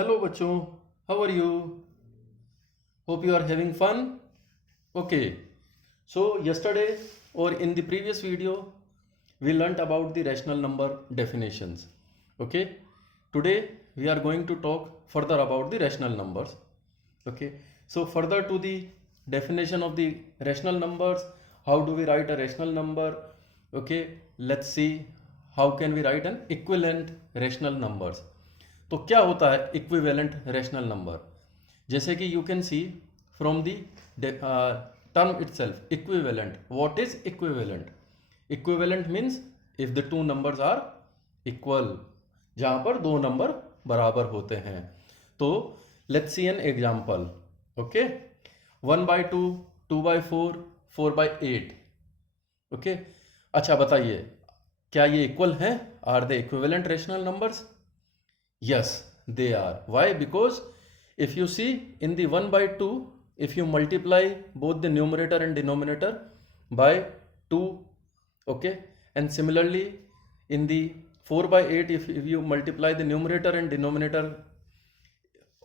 Hello बच्चों, how are you? Hope you are having fun. Okay, so yesterday or in the previous video we learnt about the rational number definitions. Okay, today we are going to talk further about the rational numbers. Okay, so further to the definition of the rational numbers, how do we write a rational number? Okay, let's see how can we write an equivalent rational numbers. तो क्या होता है equivalent rational number? जैसे कि you can see from the term itself equivalent. What is equivalent? Equivalent means if the two numbers are equal, जहां पर दो नंबर बराबर होते हैं. तो let's see an example. Okay, 1/2, 2/4, 4/8. Okay, अच्छा बताइए, क्या ये इक्वल हैं? Are they equivalent rational numbers? Yes, they are. Why? Because if you see in the 1/2, if you multiply both the numerator and denominator by 2, okay, and similarly in the 4/8, if you multiply the numerator and denominator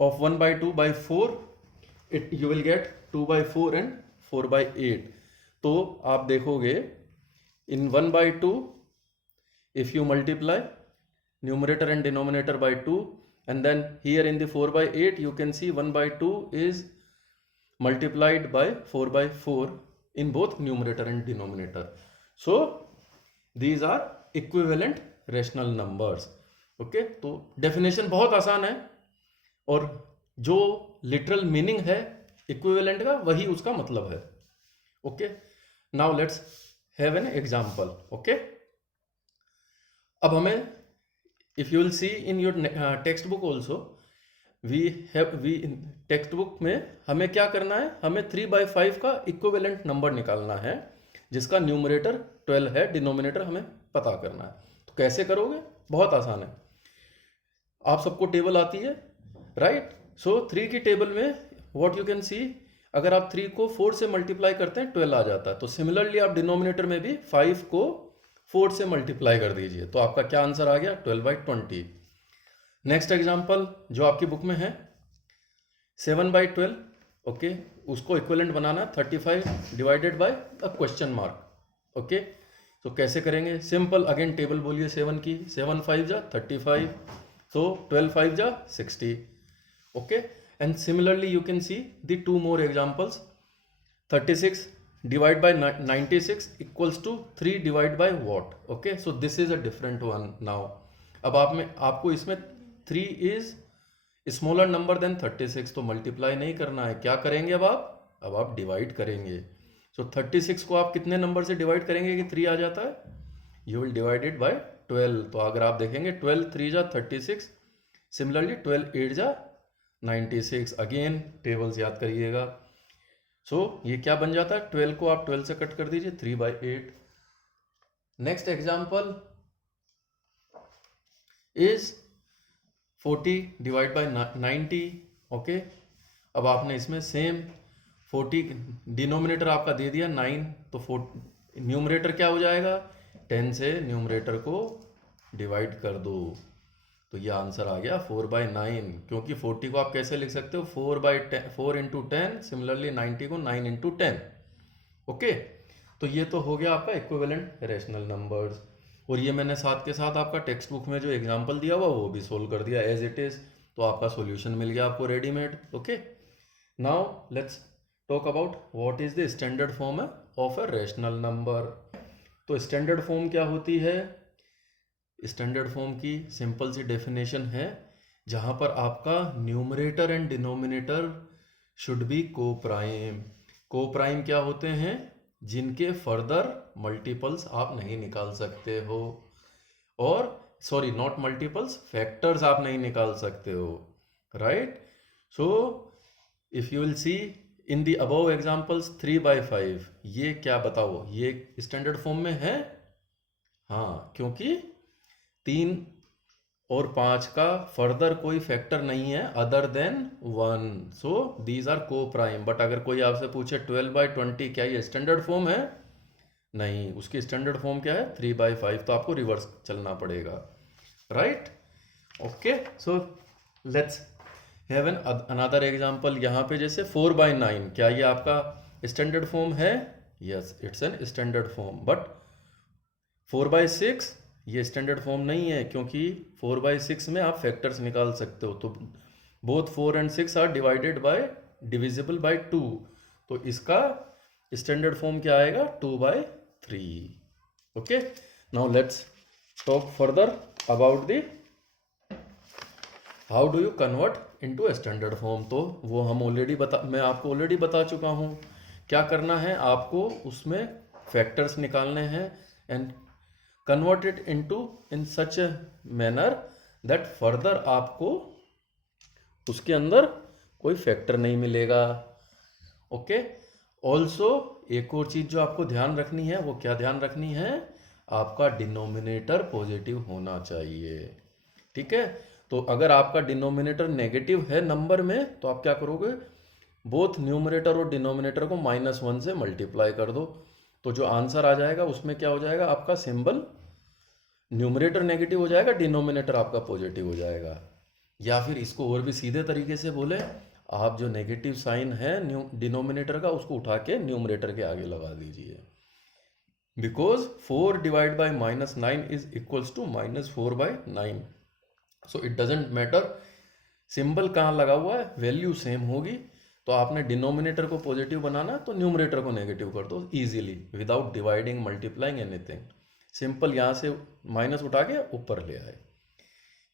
of 1/2 by 4, you will get 2/4 and 4/8. तो आप देखोगे in 1/2, if you multiply numerator and denominator by 2, and then here in the 4/8 you can see 1/2 is multiplied by 4/4 in both numerator and denominator. So these are equivalent rational numbers. Okay, तो definition बहुत आसान है और जो literal meaning है equivalent का वही उसका मतलब है. Okay, now let's have an example. Okay, अब हमें if you will see in your textbook also, we textbook में हमें क्या करना है? हमें 3/5 का इक्विवेलेंट नंबर निकालना है जिसका न्यूमरेटर 12 है, डिनोमिनेटर हमें पता करना है. तो कैसे करोगे? बहुत आसान है. आप सबको टेबल आती है, राइट? सो 3 की टेबल में व्हाट यू कैन सी, अगर आप 3 को 4 से मल्टीप्लाई करते हैं 12 आ जाता है. तो सिमिलरली आप डिनोमिनेटर में भी 5 को 4 से मल्टीप्लाई कर दीजिए. तो आपका क्या आंसर आ गया? 12/20. नेक्स्ट एग्जांपल जो आपकी बुक में है 7/12. ओके, उसको इक्विवेलेंट बनाना है 35 divided by a question mark. Okay, तो कैसे करेंगे? सिंपल, अगेन टेबल बोलिए 7 की. 7 5 जा 35, तो 12 5 जा 60. Okay, and similarly you can see the 2 more examples. 36 divide by 96 equals to 3 divide by what? Okay, so this is a different one now. अब आपको इसमें 3 is smaller number than 36, तो multiply नहीं करना है. क्या करेंगे अब आप डिवाइड करेंगे. so 36 को आप कितने नंबर से डिवाइड करेंगे कि 3 आ जाता है? you will divide it by 12. तो अगर आप देखेंगे 12 3 जा 36, सिमिलरली 12 8 जा 96. अगेन टेबल्स याद करिएगा. सो ये क्या बन जाता है? 12 को आप 12 से कट कर दीजिए, 3/8. Next example is 40 divide by 90. Okay, अब आपने इसमें सेम 40 डिनोमिनेटर आपका दे दिया 9, तो न्यूमरेटर क्या हो जाएगा? 10 से न्यूमरेटर को डिवाइड कर दो. तो ये आंसर आ गया 4/9. क्योंकि 40 को आप कैसे लिख सकते हो? 4 इंटू 10. सिमिलरली 90 को 9 इंटू 10. ओके, तो ये तो हो गया आपका इक्विवेलेंट रेशनल नंबर्स. और ये मैंने साथ के साथ आपका टेक्स्ट बुक में जो एग्जांपल दिया हुआ वो भी सोल्व कर दिया एज इट इज. तो आपका सॉल्यूशन मिल गया आपको readymade. Okay, now let's talk about what is the standard form of a rational number. तो स्टैंडर्ड फॉर्म क्या होती है? स्टैंडर्ड फॉर्म की सिंपल सी डेफिनेशन है जहां पर आपका numerator and denominator should be को प्राइम. को प्राइम क्या होते हैं? जिनके फर्दर मल्टीपल्स आप नहीं निकाल सकते हो, और सॉरी नॉट मल्टीपल्स, फैक्टर्स आप नहीं निकाल सकते हो, right? So if you will C in the above examples 3/5, ये क्या बताओ, ये स्टैंडर्ड फॉर्म में है? हाँ, क्योंकि 3 और 5 का फर्दर कोई फैक्टर नहीं है other than 1. So these are coprime. But अगर कोई आपसे पूछे 12/20 क्या ये स्टैंडर्ड फॉर्म है? नहीं, उसकी स्टैंडर्ड फॉर्म क्या है? 3/5. तो आपको रिवर्स चलना पड़ेगा, right? Okay, so let's have an another example, यहाँ पे जैसे 4/9, क्या ये आपका स्टैंडर्ड फॉर्म है? Yes, it's an standard form. But 4/6 ये स्टैंडर्ड फॉर्म नहीं है, क्योंकि 4/6 में आप फैक्टर्स निकाल सकते हो। तो both 4 and 6 are divided by divisible by 2, तो इसका स्टैंडर्ड फॉर्म क्या आएगा? 2/3। Okay, now let's talk further about the how do you convert into standard form. तो वो हम मैं आपको ऑलरेडी बता चुका हूँ। क्या करना है आपको? उसमें फैक्टर्स निकालने हैं and convert it into in such a manner that further आपको उसके अंदर कोई फैक्टर नहीं मिलेगा। ओके, ऑल्सो एक और चीज जो आपको ध्यान रखनी है, वो क्या ध्यान रखनी है? आपका डिनोमिनेटर पॉजिटिव होना चाहिए। ठीक है, तो अगर आपका डिनोमिनेटर नेगेटिव है नंबर में, तो आप क्या करोगे? बोथ न्यूमरेटर और डिनोमिनेटर को -1 से मल्टीप्लाई कर दो, तो जो आंसर आ जाएगा उसमें क्या हो जाएगा? आपका सिंबल न्यूमरेटर नेगेटिव हो जाएगा, डिनोमिनेटर आपका पॉजिटिव हो जाएगा। या फिर इसको और भी सीधे तरीके से बोले, आप जो नेगेटिव साइन है डिनोमिनेटर का, उसको उठा के न्यूमरेटर के आगे लगा दीजिए। Because 4 divide by -9 is equals to -4/9। So it doesn't matter symbol कहाँ लगा हुआ है, वैल्यू सेम होगी। तो आपने डिनोमिनेटर को पॉजिटिव बनाना, तो न्यूमरेटर को नेगेटिव कर दो easily, without dividing, multiplying, anything. Simple यहाँ से माइनस उठा के ऊपर ले आए।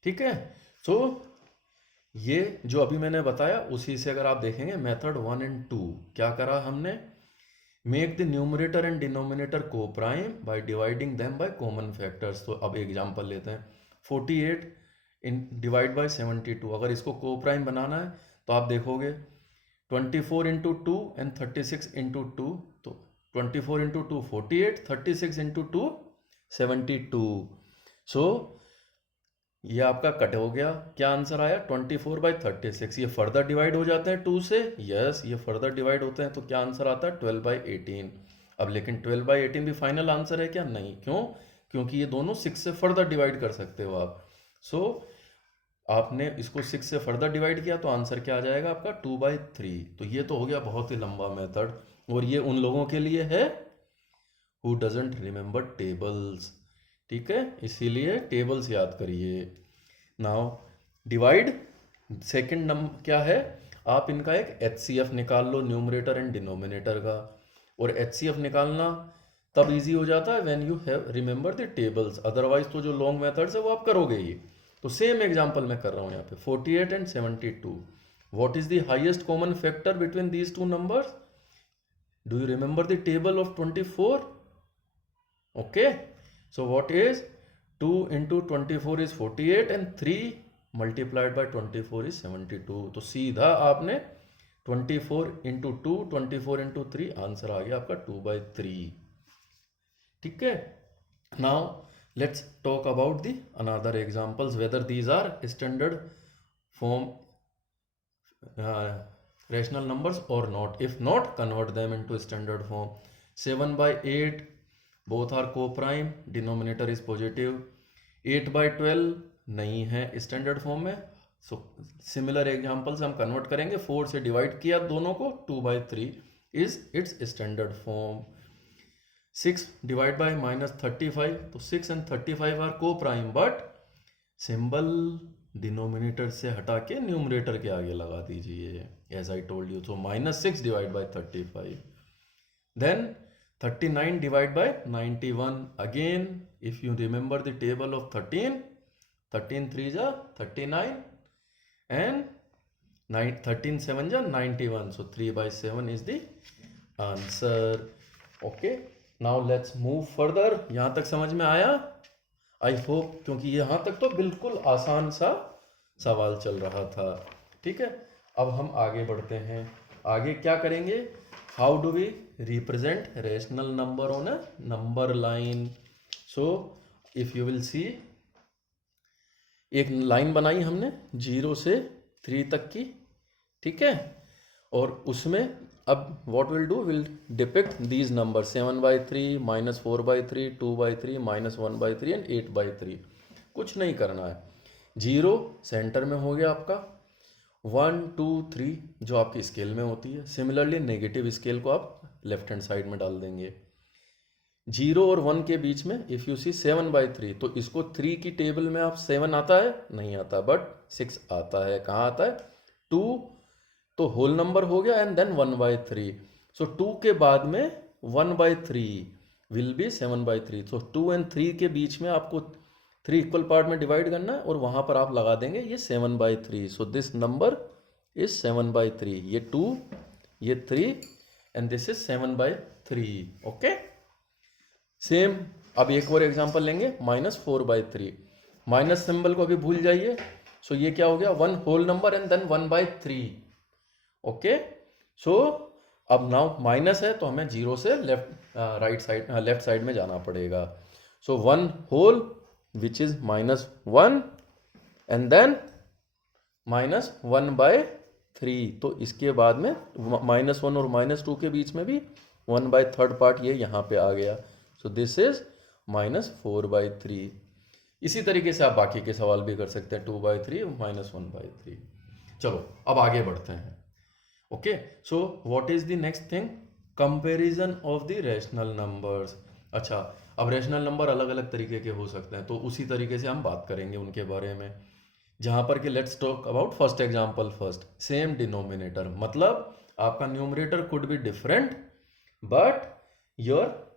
ठीक है, सो ये जो अभी मैंने बताया उसी से अगर आप देखेंगे मेथड 1 and 2, क्या करा हमने? Make the numerator and denominator को prime by dividing them by common factors. तो अब एग्जांपल लेते हैं, 48 डिवाइड बाय 72। अगर इसको को प्राइम बनाना है तो आप देखोगे 24 into 2 and 36 into 2, तो 24 into 2 48, 36 into 2 72। सो ये आपका कट हो गया। क्या आंसर आया? 24/36। ये फर्दर डिवाइड हो जाते हैं 2 से, यस ये फर्दर डिवाइड होते हैं, तो क्या आंसर आता है? 12/18। अब लेकिन 12/18 भी फाइनल आंसर है क्या? नहीं। क्यों? क्योंकि ये दोनों 6 से फर्दर डिवाइड कर सकते हो आप। सो आपने इसको 6 से फर्दर डिवाइड किया, तो आंसर क्या आ जाएगा आपका? 2/3। तो ये तो हो गया बहुत ही लंबा मेथड, और ये उन लोगों के लिए है हु डजेंट रिमेंबर टेबल्स। ठीक है, इसीलिए टेबल्स याद करिए। नाउ डिवाइड सेकंड नंबर क्या है? आप इनका एक HCF निकाल लो, न्यूमरेटर एंड डिनोमिनेटर का। और HCF निकालना तब इजी हो जाता है when you have remember the tables, otherwise तो जो लॉन्ग मेथड्स है वो आप करोगे ही। तो सेम एग्जांपल मैं कर रहा हूँ यहाँ पे, 48 and 72। What is the highest common factor between these two numbers? Do you remember the table of 24? Okay, so what is 2 into 24 is 48 and 3 multiplied by 24 is 72। तो सीधा आपने 24 into 2, 24 into 3, आंसर आ गया आपका 2/3। ठीक है, now let's talk about the another examples whether these are standard form rational numbers or not. If not, convert them into standard form. 7/8 both are co-prime, denominator is positive। 8/12 नहीं है standard form में। So similar example से हम convert करेंगे, 4 से divide किया दोनों को, 2/3 is it's standard form. 6 divide by -35, तो 6 and 35 are coprime, but symbol denominator से हटा के न्यूमरेटर के आगे लगा दीजिए, as I told you. So -6 divide by 35, then 39 divide by 91। Again if you remember the table of 13 3 जा 39 and 13 7 जा 91, so 3/7 is the answer. Okay, now let's move further. यहां तक समझ में आया? आई होप, क्योंकि यहाँ तक तो बिल्कुल आसान सा सवाल चल रहा था। ठीक है, अब हम आगे बढ़ते हैं। आगे क्या करेंगे? How do we represent rational number on a number line. So if you will see, एक लाइन बनाई हमने 0 से 3 तक की। ठीक है, और उसमें अब what will do, will depict these number 7/3, -4/3, 2/3, -1/3 and 8/3। कुछ नहीं करना है, 0 सेंटर में हो गया आपका, 1 2 3 जो आपकी स्केल में होती है। सिमिलरली नेगेटिव स्केल को आप लेफ्ट हैंड साइड में डाल देंगे। 0 और 1 के बीच में इफ़ यू सी 7/3, तो इसको 3 की टेबल में आप 7 आता है नहीं आता, बट 6 आता है। कहाँ आता है? 2, तो होल नंबर हो गया एंड देन 1/3। सो 2 के बाद में 1/3 विल बी 7/3। सो 2 और 3 के बीच में आपको 3 इक्वल पार्ट में डिवाइड करना है और वहाँ पर आप लगा देंगे ये 7/3। So this number is 7/3। ये 2, ये 3 and this is 7/3। Okay, same. अब एक और एग्जांपल लेंगे, -4/3। माइनस सिंबल को अभी भूल जाइए। सो ये क्या हो गया? 1 whole number and then 1/3। Okay, so अब नाउ माइनस है तो हमें 0 से लेफ्ट साइड में जाना पड़ेगा। So 1 whole which is -1 and then -1/3। तो इसके बाद में -1 और -2 के बीच में भी 1/3 पार्ट ये यहाँ पे आ गया। So this is -4/3। इसी तरीके से आप बाकी के सवाल भी कर सकते हैं, 2/3 और -1/3। चलो अब आगे बढ़ते हैं। Okay, so what is the next thing? Comparison of the rational numbers. अच्छा, अब रैशनल नंबर अलग अलग तरीके के हो सकते हैं, तो उसी तरीके से हम बात करेंगे उनके बारे में। जहाँ पर कि let's talk about first example first. Same denominator, मतलब आपका numerator could be different but your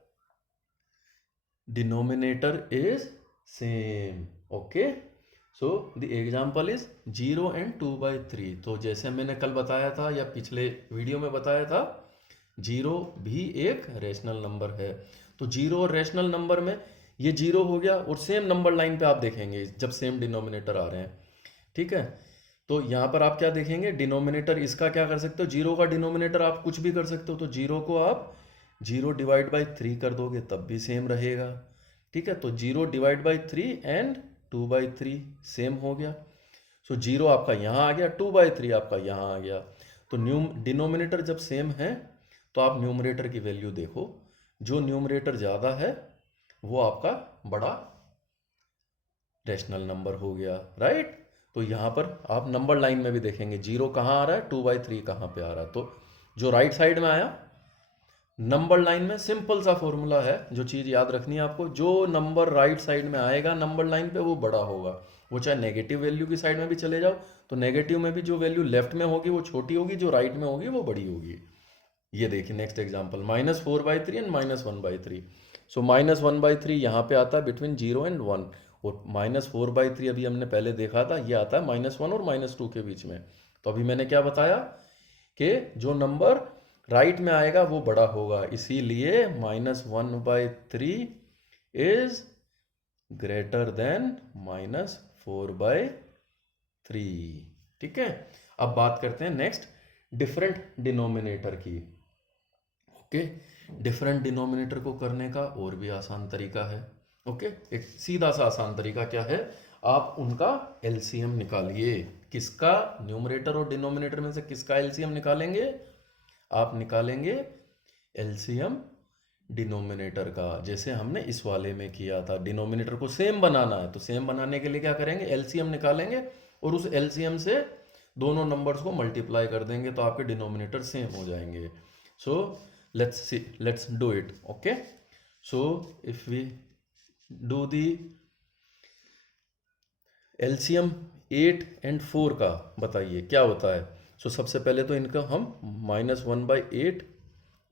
denominator is same. Okay, so the example is 0 and 2/3। तो जैसे मैंने कल बताया था या पिछले वीडियो में बताया था, 0 भी एक रैशनल नंबर है। तो 0 और रैशनल नंबर में ये 0 हो गया और सेम नंबर लाइन पे आप देखेंगे जब सेम डिनोमिनेटर आ रहे हैं। ठीक है, तो यहाँ पर आप क्या देखेंगे? डिनोमिनेटर इसका क्या कर सकते हो? 0 का डिनोमिनेटर आप कुछ भी कर सकते हो। तो 0 को आप 0/3 कर दोगे तब भी सेम रहेगा। ठीक है, तो 0/3 एंड 2/3 सेम हो गया। सो 0 आपका यहाँ आ गया, 2/3 आपका यहाँ आ गया। तो डिनोमिनेटर जब सेम है तो आप न्यूमरेटर की वैल्यू देखो, जो न्यूमरेटर ज़्यादा है वो आपका बड़ा रैशनल नंबर हो गया, राइट। तो यहाँ पर आप नंबर लाइन में भी देखेंगे 0 कहाँ आ रहा है, 2/3 कहाँ पे आ रहा है। तो जो राइट साइड में आया नंबर लाइन में, सिंपल सा फॉर्मूला है, जो चीज़ याद रखनी है आपको, जो नंबर राइट साइड में आएगा नंबर लाइन पे वो बड़ा होगा। वो चाहे नेगेटिव वैल्यू की साइड में भी चले जाओ तो नेगेटिव में भी जो वैल्यू लेफ्ट में होगी वो छोटी होगी, जो राइट में होगी वो बड़ी होगी। ये देखिए नेक्स्ट एग्जांपल, -4/3 एंड -1/3। सो -1/3 यहाँ पे आता है बिटवीन 0 एंड 1, और -4/3 अभी हमने पहले देखा था, ये आता है -1 और -2 के बीच में। तो अभी मैंने क्या बताया कि जो नंबर राइट में आएगा वो बड़ा होगा, इसीलिए -1/3 इज ग्रेटर देन -4/3। ठीक है, अब बात करते हैं नेक्स्ट डिफरेंट डिनोमिनेटर की। ओके, डिफरेंट डिनोमिनेटर को करने का और भी आसान तरीका है। ओके, एक सीधा सा आसान तरीका क्या है? आप उनका एलसीएम निकालिए। किसका? न्यूमरेटर और डिनोमिनेटर में से किसका एलसीएम निकालेंगे? आप निकालेंगे एलसीएम डिनोमिनेटर का, जैसे हमने इस वाले में किया था। डिनोमिनेटर को सेम बनाना है तो सेम बनाने के लिए क्या करेंगे? एलसीएम निकालेंगे और उस एलसीएम से दोनों नंबर्स को मल्टीप्लाई कर देंगे तो आपके डिनोमिनेटर सेम हो जाएंगे। So let's do it. Okay, so if we do the LCM 8 और 4 का, बताइए क्या होता है। सो सबसे पहले तो इनका हम -1/8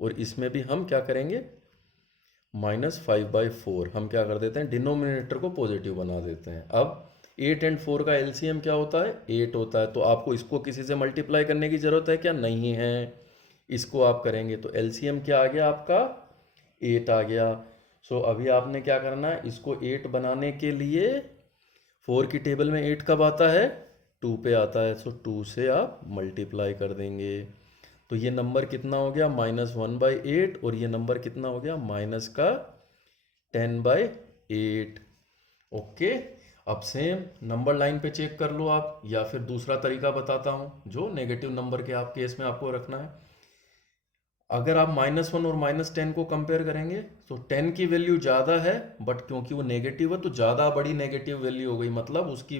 और इसमें भी हम क्या करेंगे? -5/4 हम क्या कर देते हैं? डिनोमिनेटर को पॉजिटिव बना देते हैं। अब 8 और 4 का एलसीएम क्या होता है? 8 होता है। तो आपको इसको किसी से मल्टीप्लाई करने की ज़रूरत है क्या? नहीं है। इसको आप करेंगे तो एलसीएम क्या आ गया आपका? 8 आ गया। सो अभी आपने क्या करना है? इसको 8 बनाने के लिए 4 की टेबल में 8 कब आता है? 2 पे आता है। सो 2 से आप मल्टीप्लाई कर देंगे तो ये नंबर कितना हो गया? -1/8, और ये नंबर कितना हो गया? -10/8। ओके, अब सेम नंबर लाइन पे चेक कर लो आप, या फिर दूसरा तरीका बताता हूँ जो नेगेटिव नंबर के आप केस में आपको रखना है। अगर आप -1 और -10 को कंपेयर करेंगे तो 10 की वैल्यू ज़्यादा है, बट क्योंकि वो नेगेटिव है तो ज़्यादा बड़ी नेगेटिव वैल्यू हो गई, मतलब उसकी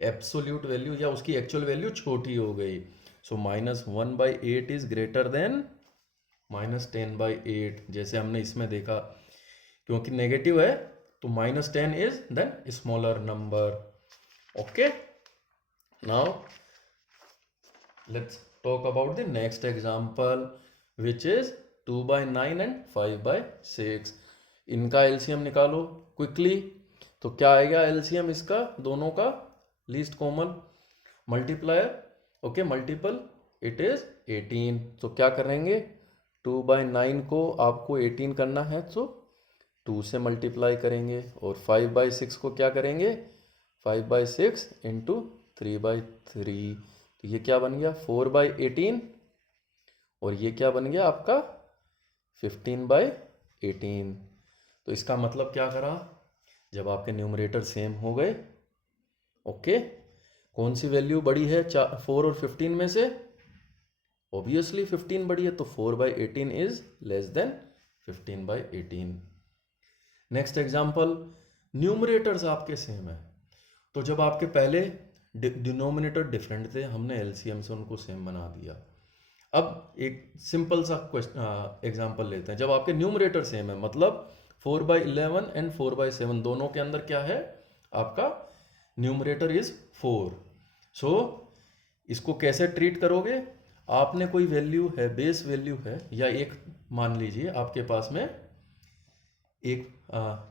एब्सोल्यूट वैल्यू या उसकी एक्चुअल वैल्यू छोटी हो गई। सो -1/8 इज ग्रेटर देन -10/8, जैसे हमने इसमें देखा, क्योंकि नेगेटिव है तो -10 is then smaller number. Okay, now let's talk about the next example which is 2/9 and 5/6। इनका एलसीएम निकालो क्विकली। तो क्या आएगा एलसीएम इसका, दोनों का least common multiplier, okay, multiple, it is 18। तो क्या करेंगे, 2/9 को आपको 18 करना है तो 2 से मल्टीप्लाई करेंगे, और 5/6 को क्या करेंगे, 5/6 इंटू 3/3। तो ये क्या बन गया 4/18, और ये क्या बन गया आपका 15/18। तो इसका मतलब क्या करा, जब आपके न्यूमरेटर सेम हो गए, ओके, कौन सी वैल्यू बड़ी है 4 और 15 में से, ऑब्वियसली 15 बड़ी है, तो 4/18 is less than 15/18। Next example, numerators आपके सेम है, तो जब आपके पहले डिनोमिनेटर डिफरेंट थे, हमने एलसीएम से उनको सेम बना दिया। अब एक सिंपल सा क्वेश्चन एग्जांपल लेते हैं, जब आपके न्यूमरेटर सेम है, मतलब 4/11 एंड 4/7 दोनों के अंदर क्या है, आपका न्यूमरेटर इज 4। सो इसको कैसे ट्रीट करोगे, आपने कोई वैल्यू है, बेस वैल्यू है, या एक मान लीजिए आपके पास में एक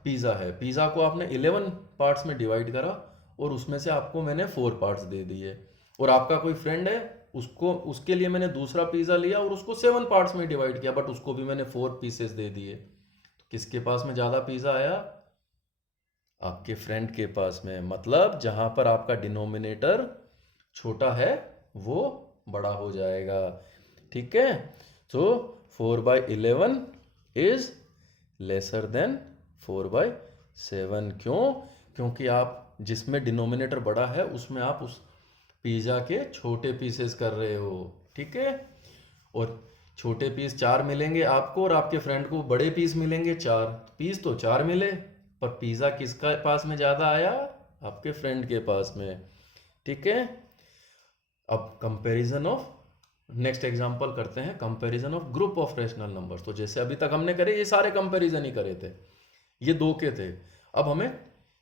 पिज़्ज़ा है, पिज़्ज़ा को आपने 11 पार्ट्स में डिवाइड करा, और उसमें से आपको मैंने 4 पार्ट्स दे दिए, और आपका कोई फ्रेंड है, उसके लिए मैंने दूसरा पिज़्ज़ा लिया और उसको 7 पार्ट्स में डिवाइड किया, बट उसको भी मैंने 4 पीसेस दे दिए। तो किसके पास में ज़्यादा पिज़्ज़ा आया, आपके फ्रेंड के पास में, मतलब जहां पर आपका डिनोमिनेटर छोटा है वो बड़ा हो जाएगा। ठीक है, तो 4/11 इज लेसर देन 4/7। क्यों, क्योंकि आप जिसमें डिनोमिनेटर बड़ा है उसमें आप उस पिज़्ज़ा के छोटे पीसेस कर रहे हो। ठीक है, और छोटे पीस 4 मिलेंगे आपको, और आपके फ्रेंड को बड़े पीस मिलेंगे 4। पीस तो 4 मिले, पर पिज़्ज़ा किसका पास में ज़्यादा आया, आपके फ्रेंड के पास में। ठीक है, अब कंपैरिजन ऑफ, नेक्स्ट एग्जांपल करते हैं, comparison of group of rational numbers. तो जैसे अभी तक हमने करे, ये सारे कंपैरिजन ही करे थे, ये 2 के थे, अब हमें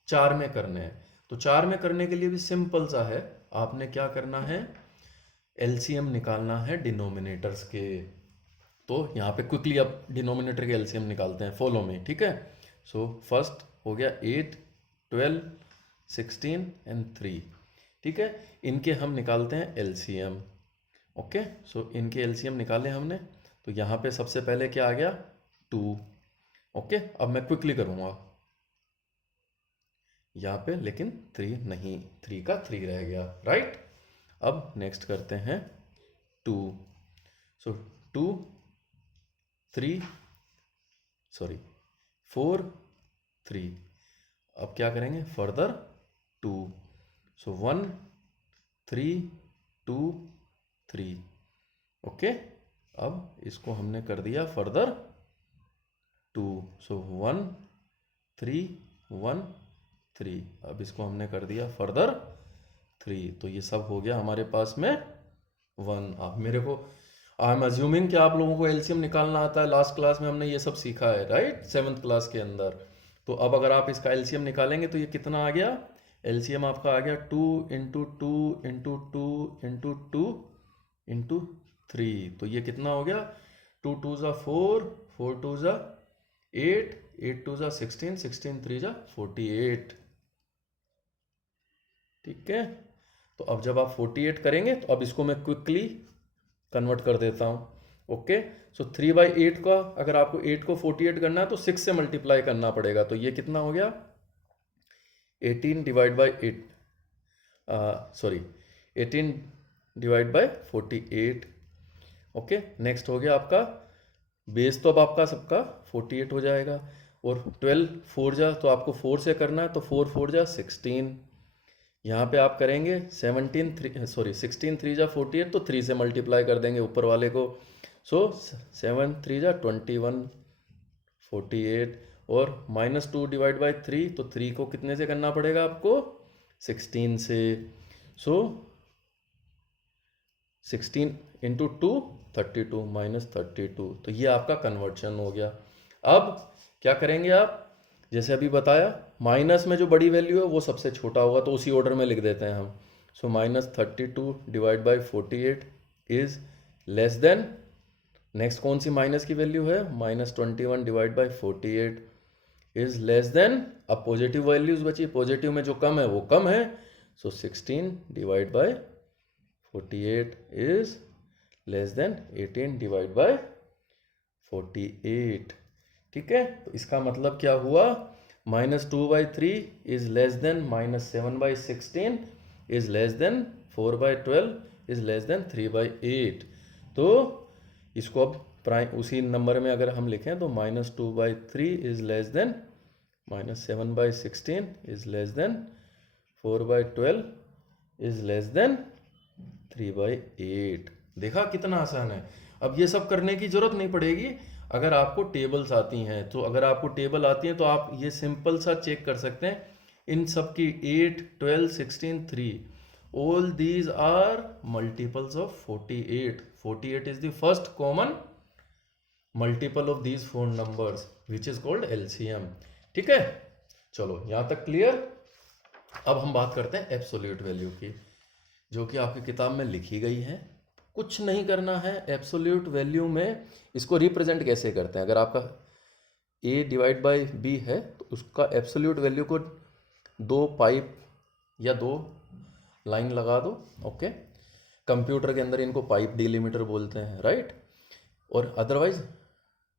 4 में करने हैं। तो 4 में करने के लिए भी सिंपल सा है, आपने क्या करना है, एलसीएम निकालना है डिनोमिनेटर्स के। तो यहाँ पे क्विकली अब डिनोमिनेटर के एलसीएम निकालते हैं, फॉलो में। ठीक है, सो फर्स्ट हो गया 8, 12, 16 एंड 3। ठीक है, इनके हम निकालते हैं एलसीएम। ओके, सो इनके एलसीएम निकाले हमने, तो यहाँ पे सबसे पहले क्या आ गया 2। ओके, अब मैं क्विकली करूँगा यहाँ पे, लेकिन 3 नहीं, 3 का 3 रह गया, राइट। अब नेक्स्ट करते हैं 2, सो 2, 3, सॉरी 4, 3। अब क्या करेंगे फर्दर 2, सो 1, 3, 2, 3। ओके, अब इसको हमने कर दिया फर्दर 2, सो 1, 3, 1, 3। अब इसको हमने कर दिया फर्दर 3, तो ये सब हो गया हमारे पास में 1। आप मेरे को, आई एम अज्यूमिंग कि आप लोगों को एलसीएम निकालना आता है, लास्ट क्लास में हमने ये सब सीखा है, राइट, 7th क्लास के अंदर। तो अब अगर आप इसका एलसीएम निकालेंगे तो ये कितना आ गया, एलसीएम आपका आ गया 2 इंटू 2 इंटू 2 इंटू 2 इंटू 3। तो ये कितना हो गया, 2 2 ज़ा 4, 4 2 ज़ा 8, 8 2 ज़ा 16, 16 3 ज़ा 48। ठीक है, तो अब जब आप 48 करेंगे, तो अब इसको मैं क्विकली कन्वर्ट कर देता हूँ। ओके, सो 3/8 का, अगर आपको 8 को 48 करना है तो 6 से मल्टीप्लाई करना पड़ेगा, तो ये कितना हो गया 18 divide by 8, sorry 18 divide by 48। Okay, next हो गया आपका बेस, तो अब आपका सबका 48 हो जाएगा, और 12 4 जा, तो आपको 4 से करना है, तो 4 4 जा 16। यहाँ पे आप करेंगे 16 3 जा 48, तो 3 से मल्टीप्लाई कर देंगे ऊपर वाले को, सो 7 3 जा 21, 48, और -2 डिवाइड बाई 3, तो 3 को कितने से करना पड़ेगा आपको, 16 से, सो 16 इंटू 2 32 माइनस 32, तो ये आपका कन्वर्शन हो गया। अब क्या करेंगे आप, जैसे अभी बताया माइनस में जो बड़ी वैल्यू है वो सबसे छोटा होगा, तो उसी ऑर्डर में लिख देते हैं हम। So minus 32 divide by 48 is less than, next कौन सी माइनस की वैल्यू है, minus 21 divide by 48 is less than, अब पॉजिटिव वैल्यूज बची, पॉजिटिव में जो कम है वो कम है, सो 16 divide by 48 is less than 18 divide by 48। ठीक है, तो इसका मतलब क्या हुआ, minus 2/3 is less than minus 7/16 is less than 4/12 is less than 3/8। तो इसको अब प्राइम उसी नंबर में अगर हम लिखें तो minus 2/3 is less than minus 7/16 is less than 4/12 is less than 3/8। देखा कितना आसान है। अब ये सब करने की जरूरत नहीं पड़ेगी अगर आपको टेबल्स आती हैं, तो अगर आपको टेबल आती है तो आप ये सिंपल सा चेक कर सकते हैं इन सब की 8, 12, 16, 3, all these are multiples of 48। 48 is the first common multiple of these four numbers which is called LCM. ठीक है, चलो यहां तक क्लियर। अब हम बात करते हैं एब्सोल्यूट वैल्यू की, जो कि आपकी किताब में लिखी गई है। कुछ नहीं करना है, एब्सोल्यूट वैल्यू में इसको रिप्रेजेंट कैसे करते हैं। अगर आपका a डिवाइड बाई b है तो उसका एब्सोल्यूट वैल्यू को 2 पाइप या 2 लाइन लगा दो। ओके, कंप्यूटर के अंदर इनको पाइप डिलिमीटर बोलते हैं, राइट। और अदरवाइज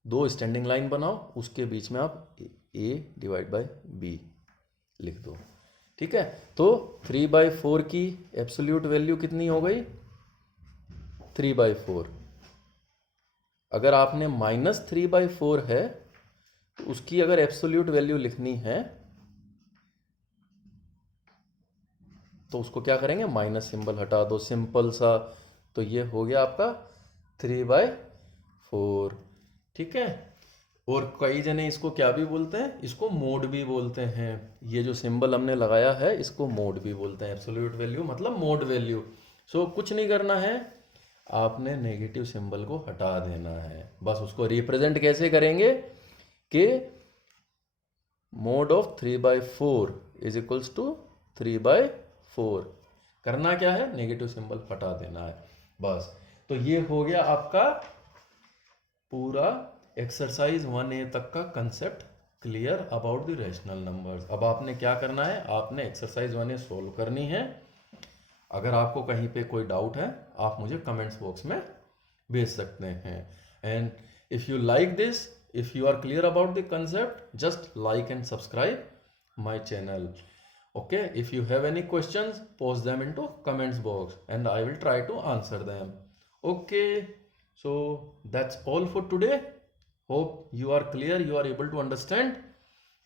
2 स्टैंडिंग लाइन बनाओ, उसके बीच में आप a डिवाइड बाई b लिख दो। ठीक है, तो 3/4 की एब्सोल्यूट वैल्यू कितनी हो गई, 3/4। अगर आपने माइनस 3/4 है तो उसकी अगर एब्सोल्यूट वैल्यू लिखनी है तो उसको क्या करेंगे, माइनस सिंबल हटा दो, सिंपल सा। तो ये हो गया आपका 3/4। ठीक है, और कई जने इसको क्या भी बोलते हैं, इसको मोड भी बोलते हैं। ये जो सिंबल हमने लगाया है इसको मोड भी बोलते हैं, एब्सोल्यूट वैल्यू मतलब मोड वैल्यू। सो कुछ नहीं करना है, आपने नेगेटिव सिंबल को हटा देना है। बस उसको रिप्रेजेंट कैसे करेंगे कि mod of 3/4 is equals to 3/4। करना क्या है, नेगेटिव सिंबल हटा देना है बस। तो ये हो गया आपका पूरा एक्सरसाइज 1A तक का concept clear about the rational numbers. अब आपने क्या करना है, आपने एक्सरसाइज 1A सोल्व करनी है। अगर आपको कहीं पे कोई डाउट है आप मुझे कमेंट्स बॉक्स में भेज सकते हैं। And if you like this, if you are clear about the concept, just like and subscribe my channel. Okay, if you have any questions, post them into comments box and I will try to answer them. Okay, so that's all for today. Hope you are clear, you are able to understand.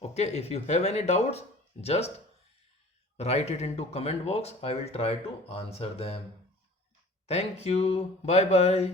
Okay, if you have any doubts, just write it into comment box. I will try to answer them. Thank you. Bye bye.